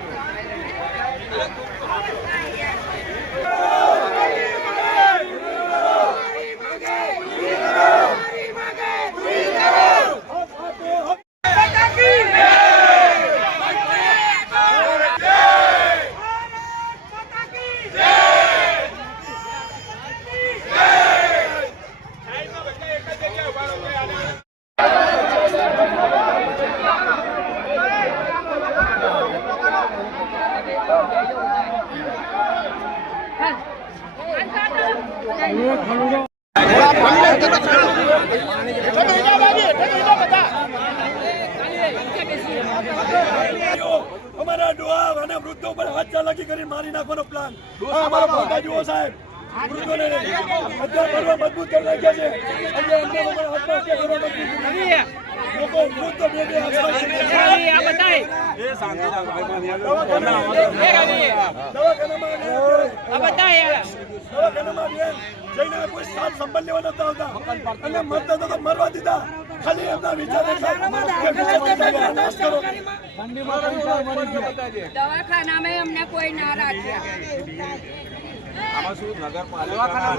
Yeah. જુઓ સાહેબ મજબૂત કરી નાખ્યા છે. લોકો વૃદ્ધો બે બે દવાખાનામાં દવાખાનામાં દવાખાનામાં બેન જઈને કોઈ સાથ સંભાળ લેવા નતા આવતા. અને મરતા તો મરવા દીધા. ખાલી એમના વિચાર સાહેબ અમને કોઈ ના કરો દવાખાનામાં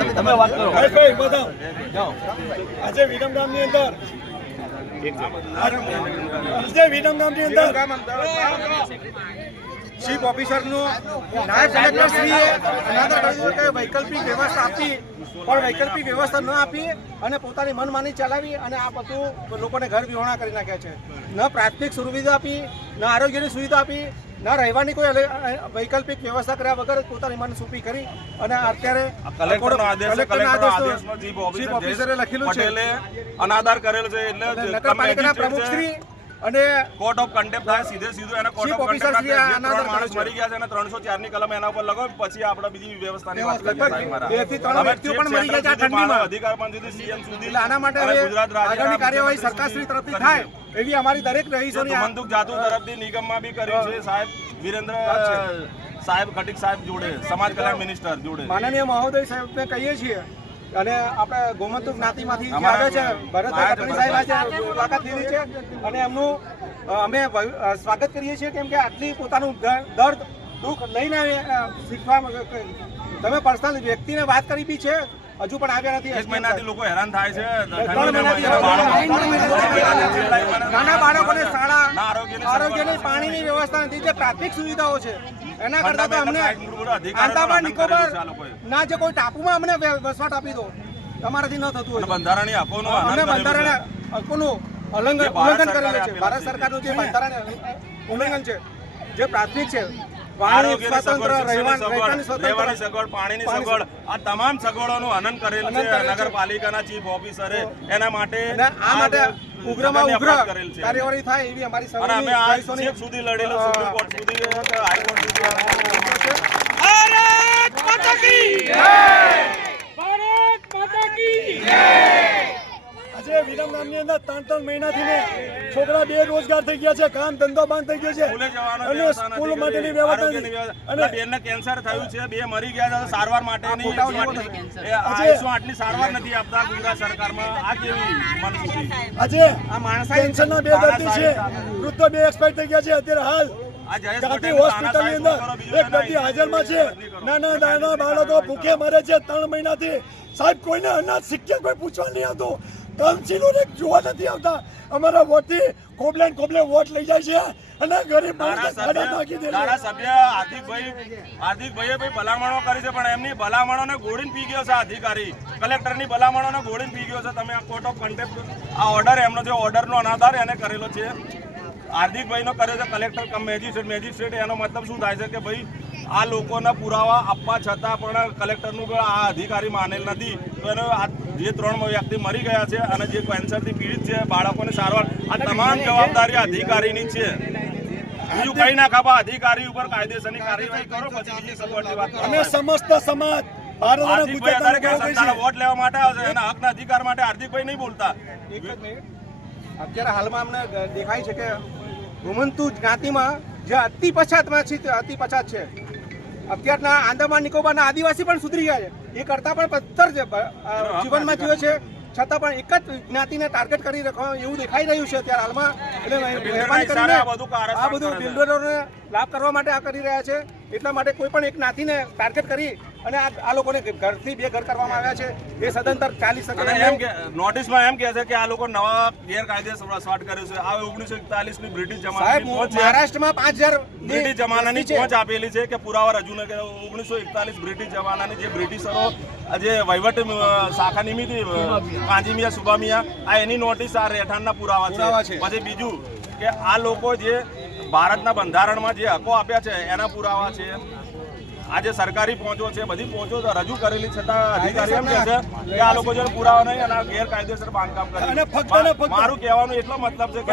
અમને કોઈ ના. આજે અંદર આજે વિરમ ગામની અંદર ચીફ ઓફિસરનું નાયબ કલેક્ટરશ્રીએ અનાદર કે વૈકલ્પિક વ્યવસ્થા આપી. પણ વૈકલ્પિક વ્યવસ્થા ન આપી અને પોતાની મનમાની ચલાવી અને આ બધું લોકોને ઘર વિહોણા કરી નાખ્યા છે. ન પ્રાથમિક સુવિધા આપી ન આરોગ્યની સુવિધા આપી ન રહેવાની કોઈ વૈકલ્પિક વ્યવસ્થા કર્યા વગર પોતાની મન સુપી કરી અને અત્યારે ચીફ ઓફિસરે લખેલું છે. અનાદર અનાદાર કરેલ છે એટલે નગરપાલિકાના મેજિસ્ટ્રેટ પ્રમુખ છે, શ્રી અને કોર્ટ ઓફ કન્ટેમ્પ થાય સીધે સીધું એને કોર્ટ ઓફ કન્ટેમ્પ ત્રણ માણસ મરી ગયા છે અને ત્રણસો ચારની કલમ એના ઉપર લગાવ પછી આપણે બીજી વ્યવસ્થાની વાત કરીએ. બેથી ત્રણ વ્યક્તિઓ પણ મરી ગયા છે ઠંડીમાં. અધિકાર પંચ સુધી સીએમ સુધી. આના માટે ગુજરાત રાજ્યની કાર્યવાહી સરકારશ્રી તરફથી થાય એવી અમારી દરેક રહીશોની આ- જાદુ જાતુ તરફથી નિગમમાં બી કર્યું છે. સાહેબ વિરેન્દ્ર સાહેબ ખટીક સાહેબ જોડે સમાજ કલ્યાણ મિનિસ્ટર જોડે. માનનીય મહોદય સાહેબને કહીએ છીએ અને આપણે ગોમંતુ જ્ઞાતિમાંથી જે આવે છે ભરતભાઈ સાહેબ આજે મુલાકાત લીધી છે અને એમનું અમે સ્વાગત કરીએ છીએ કેમ કે આટલી પોતાનું દર્દ દુઃખ લઈને શીખવા તમે પર્સનલ વ્યક્તિને વાત કરી બી છે. હજુ પણ આવ્યા નથી. એક મહિનાથી લોકો હેરાન થાય છે. નાના બાળકોને શાળા આરોગ્યની પાણીની વ્યવસ્થા નથી જે પ્રાથમિક સુવિધાઓ છે એના કરતા તો અમને આંદામાન નિકોબાર ના જે કોઈ ટાપુમાં અમને વસવાટ આપી દો તમારાથી ન થતું હોય બંધારણીય હકોનું અમને બંધારણીય બંધારણ હકોનું ઉલ્લંઘન કરેલું છે. ભારત. સરકારનું જે બંધારણ ઉલ્લંઘન છે જે પ્રાથમિક છે આરોગ્યની સગવડ, શિક્ષણની રહેવાની સગવડ, રહેવાની સગવડ, પાણીની સગવડ, આ તમામ સગવડોનું હનન કરેલ છે નગરપાલિકાના ચીફ ઓફિસરે એના માટે આ માટે ઉગ્રમાં ઉગ્ર છે. કાર્યવાહી થાય એવી અમારી અને અમે આ છેક સુધી લડેલો સુપ્રીમ કોર્ટ સુધી હાઈકોર્ટ સુધી આજે વિરમગામની અંદર ત્રણ ત્રણ મહિનાથી ને છોકરા બેરોજગાર થઈ ગયા છે કામ ધંધો બંધ થઈ ગયો છે. અને સ્કૂલ માટેની વ્યવસ્થા. અને બેનને કેન્સર થયું છે બે મરી ગયા છે સારવાર માટેની ફોટાઓ એકસો જુઓ આઠની- એ આ એકસો આઠની સારવાર નથી આપતા ગુજરાત સરકારમાં. આ કેવી આજે આ માણસાઈ કેન્સરના બે દર્દી છે. વૃદ્ધો બે એક્સપાયર થઈ ગયા છે. અત્યારે હાલ ગાંધી હોસ્પિટલની અંદર એક દર્દી હાજરમાં છે. નાના નાના બાળકો ભૂખે મરે છે ત્રણ મહિનાથી. સાહેબ કોઈને અનાજ સિક્કે કોઈ પૂછવા નહીં આવતું. કાઉન્સિલર જોવા નથી આવતા. અમારા વોટથી કોબલે કોબલે વોટ લઈ જાય છે અને ગરીબ. ધારાસભ્ય હાર્દિકભાઈ હાર્દિકભાઈએ ભાઈ ભલામણો કરી છે પણ એમની ભલામણોને ગોળીને પી ગયો છે અધિકારી. કલેક્ટરની ભલામણોને ગોળીને પી ગયો છે. તમે આ કોર્ટ ઓફ કન્ટેમ્પ આ ઓર્ડર એમનો જે ઓર્ડરનો અનાધાર એને કરેલો છે. હાર્દિકભાઈનો કર્યો છે કલેક્ટર કમ મેજિસ્ટ્રેટ મેજિસ્ટ્રેટ એનો મતલબ શું થાય છે કે ભાઈ આ લોકોના પુરાવા આપવા છતાં પણ કલેક્ટરનું આ અધિકારી માનેલ નથી. તો એનો આ જે ત્રણ વ્યક્તિ મરી ગયા છે અને જે કેન્સરથી પીડિત છે બાળકોને સારવાર આ તમામ જવાબદારી અધિકારીની છે. બીજું કઈ ના ખાવા અધિકારી ઉપર કાયદેસરની કાર્યવાહી કરો પછી બીજી સગવડની વાત અને સમસ્ત સમાજ વોટ લેવા માટે આવશે એના હકના અધિકાર માટે હાર્દિકભાઈ નહીં બોલતા. એક અત્યારે હાલમાં અમને દેખાય છે કે ઘુમંતુ જ્ઞાતિમાં જે અતિ પછાતમાં છે તે અતિ પછાત છે. અત્યારના આંદામાન નિકોબારના આદિવાસી પણ સુધરી ગયા છે. એ કરતા પણ પથ્થર છે જીવનમાં જીવે છે છતાં પણ એક જ જ્ઞાતિને ટાર્ગેટ કરી રાખવા એવું દેખાઈ રહ્યું છે અત્યારે હાલમાં. એટલે મહેરબાની કરીને આ બધું. બિલ્ડરોને લાભ કરવા માટે આ કરી રહ્યા છે. એટલા માટે કોઈ પણ એક જ્ઞાતિને ટાર્ગેટ કરી અને આ આ લોકોને ઘરથી બે ઘર કરવામાં આવ્યા છે. એ સદંતર ચાલી શકે એમ કે નોટિસમાં એમ કહે છે કે આ લોકો નવા ગેરકાયદેસર વસવાટ કર્યો છે. આ ઓગણીસો એકતાલીસની બ્રિટિશ જમાનાની પહોંચ મહારાષ્ટ્રમાં પાંચ હજાર બ્રિટિશ જમાનાની પહોંચ આપેલી છે કે પુરાવા રજૂ ન કરે ઓગણીસો એકતાલીસ બ્રિટિશ જમાનાની જે બ્રિટિશરો આ જે વહીવટ શાખા નિમિત્તે કાંજીમિયા સુબામિયા આ એની નોટિસ આ રહેઠાણના પુરાવા છે. પછી બીજું કે આ લોકો જે ભારતના બંધારણમાં જે હકો આપ્યા છે એના પુરાવા છે. આ જે સરકારી પહોંચો છે બધી પહોંચો તો રજૂ કરેલી છતાં અધિકારી એમ કે છે કે આ લોકો જો પુરાવા નહીં અને આ ગેરકાયદેસર બાંધકામ કરે. મારું કહેવાનું એટલો મતલબ છે કે.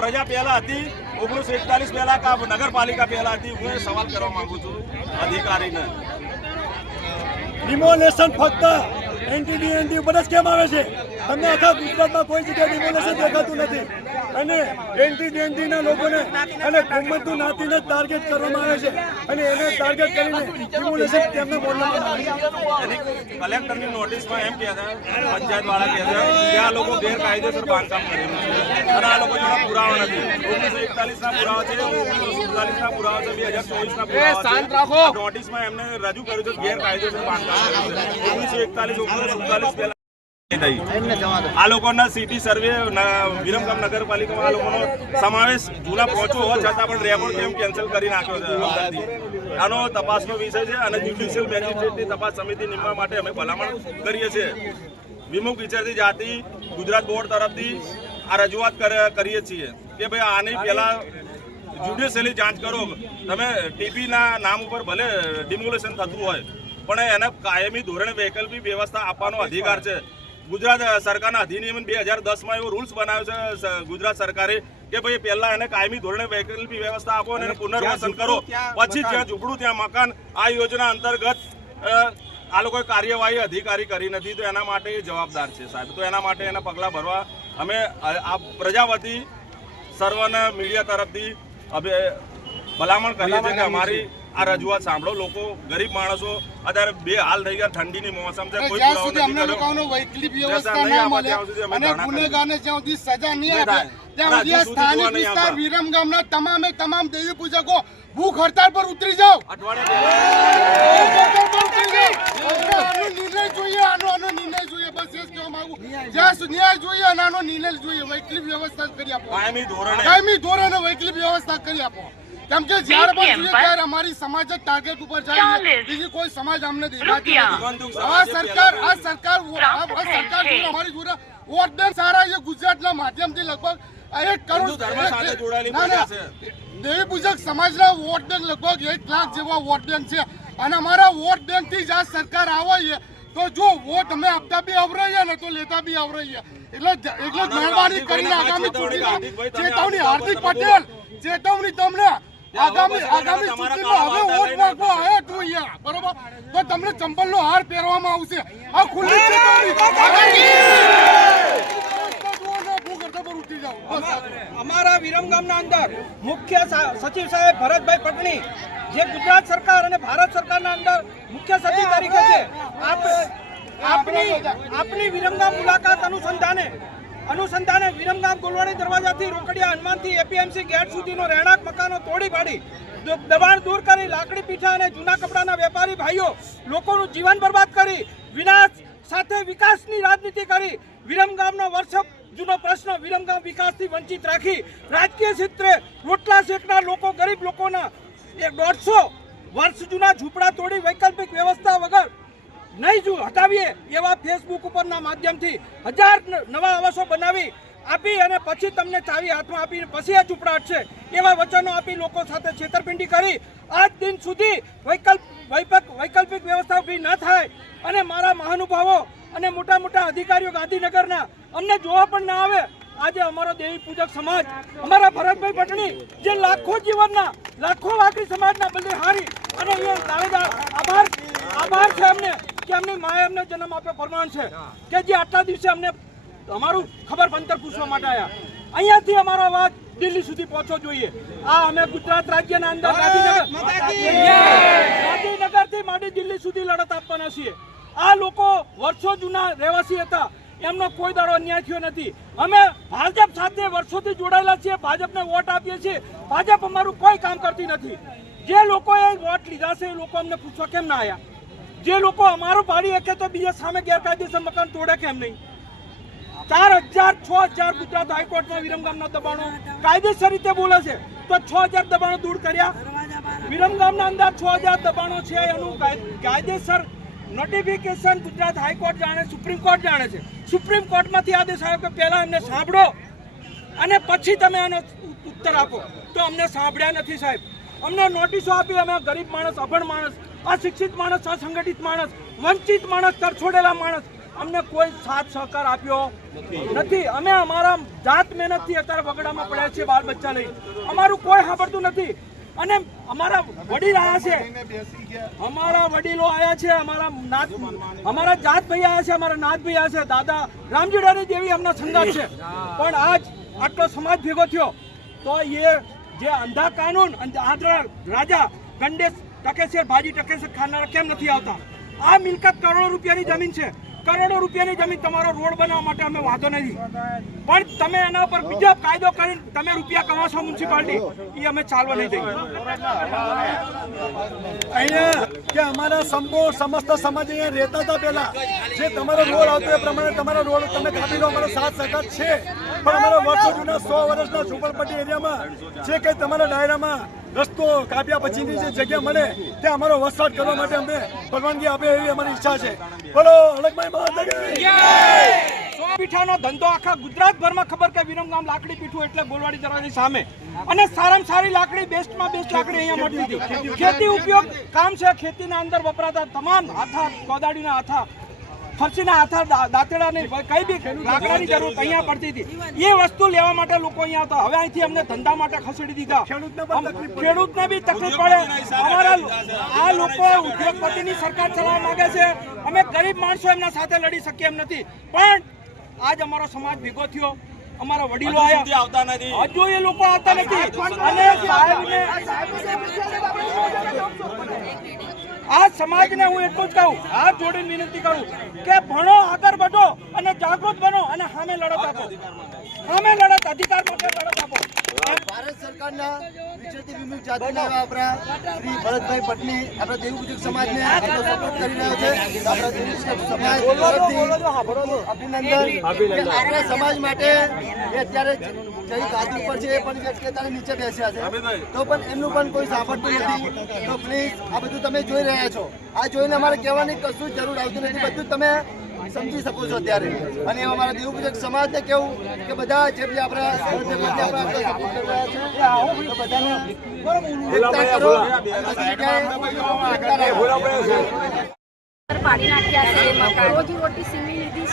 પ્રજા પહેલા હતી ઓગણીસો એકતાલીસ પહેલા કા નગરપાલિકા પહેલા હતી હું એ સવાલ કરવા માંગુ છું અધિકારીને. ડિમોલેશન ફક્ત એનટીડી એનટી ઉપર જ કેમ આવે છે? તમને આખા ગુજરાતમાં કોઈ જગ્યાએ ડિમોલેશન દેખાતું નથી. અને એન્ટી એનટી લોકોને અને ગુમતું નાતીને જ ટાર્ગેટ કરવામાં આવે છે. અને એને ટાર્ગેટ કરીને ડિમોલેશન તેમને મોડમાં આવે છે. કલેક્ટરની નોટિસમાં એમ કહેતા પંચાયત વાળા કહેતા કે આ લોકો ગેરકાયદેસર બાંધકામ કરેલું છે. અને આ લોકો જોડે પુરાવા નથી. ઓગણીસો એકતાલીસ ના પુરાવા છે ઓગણીસો સુડતાલીસ ના પુરાવા છે બે હજાર ચોવીસ ના પુરાવા છે. નોટિસમાં એમને રજૂ કર્યું છે કે ગેરકાયદેસર બાંધકામ ઓગણીસો એકતાલીસ ઓગણીસો સુડતાલીસ પહેલા. આ લોકોના સિટી સર્વે વિરમગામ નગરપાલિકામાં આ લોકોનો સમાવેશ જુલા પહોંચો હોવા છતાં પણ રેકોર્ડ કેમ કેન્સલ કરી નાખ્યો છે આનો તપાસનો વિષય છે અને જ્યુડિશિયલ મેજિસ્ટ્રેટની તપાસ સમિતિ નિમવા માટે અમે ભલામણ કરીએ છીએ. વિમુખ વિચારતી જાતિ ગુજરાત બોર્ડ તરફથી આ રજૂઆત કરે- કરીએ છીએ કે ભાઈ આની પહેલાં જ્યુડિશિયલી જાંચ કરો. તમે ટીપીના નામ ઉપર ભલે ડિમોલેશન થતું હોય, પણ એને કાયમી ધોરણે વૈકલ્પિક વ્યવસ્થા આપવાનો અધિકાર છે. ગુજરાત સરકારના અધિનિયમ બે હજાર દસમાં એવો રૂલ્સ બનાવ્યો છે ગુજરાત સરકારે કે ભાઈ પહેલા એને કાયમી ધોરણે વૈકલ્પિક વ્યવસ્થા આપો અને એને પુનર્વસન કરો. પછી જ્યાં ઝૂંપડું ત્યાં મકાન આ યોજના અંતર્ગત આ લોકોએ કાર્યવાહી અધિકારી કરી નથી તો એના માટે જવાબદાર છે સાહેબ. તો એના માટે એના પગલાં ભરવા અમે આ પ્રજાવતી સર્વના મીડિયા તરફથી અમે ભલામણ કરીએ છીએ કે અમારી આ રજૂઆત સાંભળો. લોકો ગરીબ માણસો અત્યારે બે હાલ થઈ ગયા ઠંડીની મોસમ છે કોઈ પુરાવો નથી અમને લોકોનો વૈકલ્પિક વ્યવસ્થા નહીં મળે અને ગુનેગારને જ્યાં સુધી સજા નહીં આપે ત્યાં સુધી સ્થાનિક વિસ્તાર. તમામે તમામ દેવી પૂજકો ભૂખ હડતાળ પર ઉતરી જાઓ. કાયમી ધોરણે. વૈકલ્પિક વ્યવસ્થા કરી આપો. કેમ કે જ્યારે પણ જોઈએ ત્યારે અમારી સમાજ જ ટાર્ગેટ ઉપર જાય છે. બીજી કોઈ સમાજ અમને દેખાતી નથી. આ સરકાર આ સરકાર આ સરકાર અમારી જોડે? વોટ બેંક સારા છે ગુજરાતના માધ્યમથી લગભગ એક કરોડ. દેવી પૂજક સમાજના વોટ બેંક લગભગ એક લાખ જેવા વોટ બેંક છે. અને અમારા વોટ બેંકથી જ આ સરકાર આવે છે. તો જો વોટ અમે આપતા બી આવરાઈએ ને તો લેતા બી આવરાઈએ. એટલે એટલે મહેરબાની કરીને આગામી ચૂંટણીમાં ચેતવણી હાર્દિક પટેલ ચેતવણી તમને આગામી આગામી ચૂંટણીમાં હવે વોટ માંગવા આવ્યા તું અહીંયા. બરોબર? તો તમને ચંપલનો હાર પહેરવામાં આવશે. આ ખુલ્લી. અમારા વિરમગામના અંદર મુખ્ય સચિવ સાહેબ ભરતભાઈ પટણી જે ગુજરાત સરકાર અને ભારત સરકારના અંદર મુખ્ય સચિવ તરીકે છે. આપ- આપની આપની વિરમગામ મુલાકાત અનુસંધાને અનુસંધાને વિરમગામ ગોલવાડી દરવાજાથી રોકડિયા હનુમાનથી એપીએમસી ગેટ સુધીનો રહેણાંક મકાનો તોડી પાડી. દબાણ દૂર કરી લાકડી પીઠા અને જૂના કપડાના વેપારી ભાઈઓ લોકોનું જીવન બરબાદ કરી વિનાશ સાથે વિકાસની રાજનીતિ કરી. વિરમગામનો વર્ષ જૂનો પ્રશ્ન વિરમગામ વિકાસથી વંચિત રાખી રાજકીય ક્ષેત્રે રોટલા શેકનાર લોકો, ગરીબ લોકોના દોઢસો વર્ષ જૂના ઝૂંપડા તોડી વૈકલ્પિક વ્યવસ્થા વગર હટાવીએ એવા ફેસબુક ઉપરના માધ્યમથી હજાર નવા આવાસો બનાવી આપી અને પછી તમને ચાવી હાથમાં આપીને પછી આ ચૂપડાટ છે એવા વચનો આપી લોકો સાથે છેતરપિંડી કરી. આજ દિન સુધી વૈકલ્પ વૈકલ્પિક વ્યવસ્થા ઊભી ન થાય અને મારા મહાનુભાવો અને મોટા મોટા અધિકારીઓ ગાંધીનગરના અમને જોવા પણ ના આવે. આજે અમારો દેવી પૂજક સમાજ, અમારા ભરતભાઈ પટણી, જે લાખો જીવનના, લાખો વાકરી સમાજના બદલે હારી અને એ દાવેદાર આભાર આભાર છે અમને. કે અમને માએ અમને જન્મ આપ્યો પ્રમાણ છે. કે જે આટલા દિવસે અમને અમારું ખબર ભંતર પૂછવા માટે આવ્યા અહીંયાથી અમારો અવાજ દિલ્હી સુધી પહોંચવો જોઈએ. આ અમે ગુજરાત રાજ્યના અંદર ગાંધીનગરથી માંડી દિલ્હી સુધી લડત આપવાના છીએ. આ લોકો વર્ષો જૂના રહેવાસી હતા. એમનો કોઈ દાડો અન્યાય થયો નથી. અમે ભાજપ સાથે વર્ષોથી જોડાયેલા છીએ ભાજપને વોટ આપીએ છીએ. ભાજપ અમારું કોઈ કામ કરતી નથી. જે લોકોએ વોટ લીધા છે એ લોકો અમને પૂછવા કેમ ના આવ્યા જે લોકો અમારો પાડી શકે તો બીજા સામે ગેરકાયદેસર મકાન તોડે કેમ નહીં? ચાર હજાર છ હજાર ગુજરાત હાઈકોર્ટમાં વિરમગામના દબાણો. કાયદેસર રીતે બોલે છે તો છ હજાર દબાણો દૂર કર્યા. વિરમગામના અંદર છ હજાર દબાણો છે એનું કાયદેસર નોટિફિકેશન ગુજરાત હાઈકોર્ટ જાણે, સુપ્રીમ કોર્ટ જાણે છે. સુપ્રીમ કોર્ટમાંથી આદેશ આવ્યો કે પહેલાં એમને સાંભળો અને પછી તમે આનો ઉત્તર આપો. તો અમને સાંભળ્યા નથી સાહેબ. અમને નોટિસો આપી અમે ગરીબ માણસ, અભણ માણસ અશિક્ષિત માણસ અસંગઠિત માણસ વંચિત માણસ તરછોડેલા માણસ. અમને કોઈ સાથ સહકાર આપ્યો નથી. અમે અમારા જાત મહેનતથી અત્યારે વગડામાં પડ્યા છીએ બાળ બચ્ચા લઈ અમારું કોઈ સાંભળતું નથી. અને અમારા વડીલ આવ્યા છે. અમારા વડીલો આવ્યા છે અમારા નાથ અમારા જાત ભાઈ આવ્યા છે અમારા નાથ ભાઈ આવ્યા છે. દાદા રામજીડાની દેવી અમને સંગાત છે. પણ આજ આટલો સમાજ ભેગો થયો તો એ જે અંધા કાનૂન આંધ્ર રાજા ગંડેશ ટકેશર ભાજી ટકેશર ખાનારા કેમ નથી આવતા? આ મિલકત કરોડો રૂપિયાની જમીન છે. કરોડો રૂપિયાની જમીન તમારો રોડ બનાવવા માટે અમે વાંધો નથી. પણ તમે એના ઉપર બીજો કાયદો કરીને તમે રૂપિયા કમાશો મ્યુનિસિપાલિટી એ અમે ચાલવા નહીં દઈએ. અહીંયા કે અમારા સંપૂર્ણ સમસ્ત સમાજ અહીંયા રહેતા હતા પહેલા, જે તમારો રોડ આવતો એ પ્રમાણે તમારો રોડ તમે કાપી લો, અમારો સાથ સહકાર છે. પણ અમારા વર્ષો જૂના સો વર્ષના ઝુંપડપટ્ટી એરિયામાં જે કંઈ તમારા ડાયરામાં રસ્તો કાપ્યા પછીની જે જગ્યા મળે ત્યાં અમારો વસવાટ કરવા માટે અમે પરવાનગી આપે એવી અમારી ઈચ્છા છે. બોલો અલગભાઈ મહાનગર પીઠાનો ધંધો આખા ગુજરાતભરમાં ખબર કે વિરમગામ લાકડી પીઠું એટલે બોલવાડી દરવાજાની સામે. અને સારામાં સારી લાકડી બેસ્ટમાં બેસ્ટ લાકડી અહીંયા મળતી હતી. ખેતી ઉપયોગ કામ છે ખેતીના અંદર વપરાતા તમામ હાથા કોદાડીના હાથા. ફરસીના હાથા દાંતડાની કઈ બી લાકડાની જરૂર અહીંયા પડતી હતી એ વસ્તુ લેવા માટે લોકો અહીંયા હતા હવે અહીંથી અમને ધંધા માટે ખસેડી દીધા ખેડૂતને પણ અમ- તકલીફ પડે. ખેડૂતને બી તકલીફ પડે અમારા આ લોકો ઉદ્યોગપતિની સરકાર ચલાવવા માંગે છે અમે ગરીબ માણસો એમના સાથે લડી શકીએ એમ નથી પણ આજ અમારો સમાજ ભેગો થયો અમારા વડીલો આવ્યા આવતા નથી હજુ એ લોકો આવતા નથી અને સાહેબને આ સમાજને હું એટલું જ કહું હાથ જોડીને વિનંતી કરું કે ભણો જાગૃત બનો અને સામે લડત આપો. સામે લડત અધિકાર માટે લડત આપો. ભારત સરકારના વિચરતી વિમુખ જાતિના આપણા શ્રી ભરતભાઈ પટની આપણા દેવપૂજક સમાજને આટલો સપોર્ટ કરી રહ્યો છે. આપણા સમાજ અભિનંદન. આપણા સમાજ માટે એ અત્યારે જઈ ગાદી ઉપર છે એ પણ અત્યારે નીચે બેસ્યા છે. તો પણ એમનું પણ કોઈ સાંભળતું નથી. તો પ્લીઝ આ બધું તમે જોઈ રહ્યા છો. આ જોઈને અમારે કહેવાની કશું જ જરૂર આવતી નથી. બધું તમે સમજી શકો છો અત્યારે અને અમારા દેવપૂજક સમાજને કેવું કે બધા જે બી આપણા. પાડી નાખ્યા છે રોજી રોટી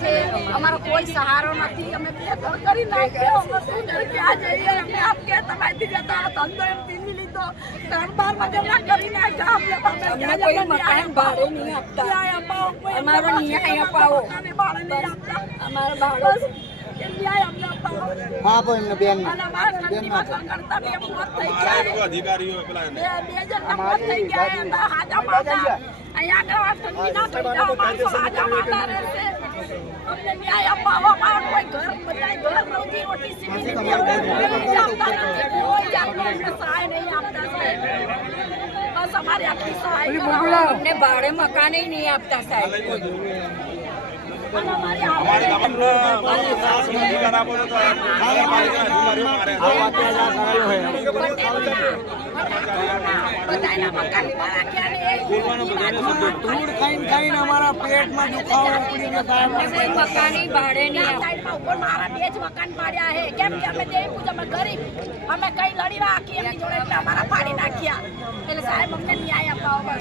છે અમારો કોઈ સહારો નથી અમે બે ઘર કરી નાખ્યો અમે શું કરી ક્યાં જઈએ અમે આપ કે તમારી જતા ધંધો એમ સીવી લીધો. ત્રણ બાર વગરના કરી નાખ્યા અમને બાપે કોઈ મકાન ભાડે નહીં આપતા. અમારો ન્યાય અપાવો. મકાને ભાડે નહીં આપતા. અમારા ભાડો. હા પણ બેન અને અમારા ઠંડીમાં ઘર કરતા બે મોત થઈ અમારા એ ગયા. લોકો અધિકારીઓ પેલા અહીંયા આગળ આ ઠંડીના પૈસા અમને ન્યાય અપાવો અમારા કોઈ ઘર બધાય ઘર રોજી રોટી સીવી લીધી નહીં આપતા કોઈ જાતનો અમને સહાય નહીં આપતા સાહેબ. બસ અમારી આટલી સહાય અમને ભાડે મકાને નહીં આપતા સાહેબ. મારા બે મકાન પાડ્યા છે કેમ કે અમે દેવી પૂજા ગરીબ અમે કઈ લડી રાખી અમારા પાડી નાખ્યા એટલે સાહેબ અમને ન્યાય અપાવો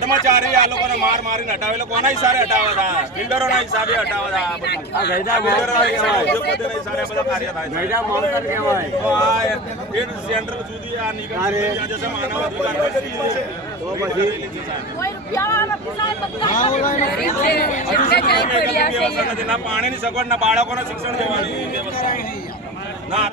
તમે કર્મચારી આ લોકોને માર મારીને હટાવે. કોના હિસાબે હટાવે હતા બિલ્ડરોના હિસાબે હટાવે હતા આ બધું. બિલ્ડરોના હિસાબે, ઉદ્યોગપતિના હિસાબે બધા કાર્ય થાય છે. તો આ એ સેન્ટ્રલ સુધી આ નિગમ સુધી છે માનવ અધિકાર કચેરી તો પછી? કોઈ રૂપિયા નથી સાહેબ બધા ગરીબ છે. એટલે જઈ પડ્યા છે. ના પાણીની સગવડ ના બાળકોને શિક્ષણ દેવાની. વ્યવસ્થા ના.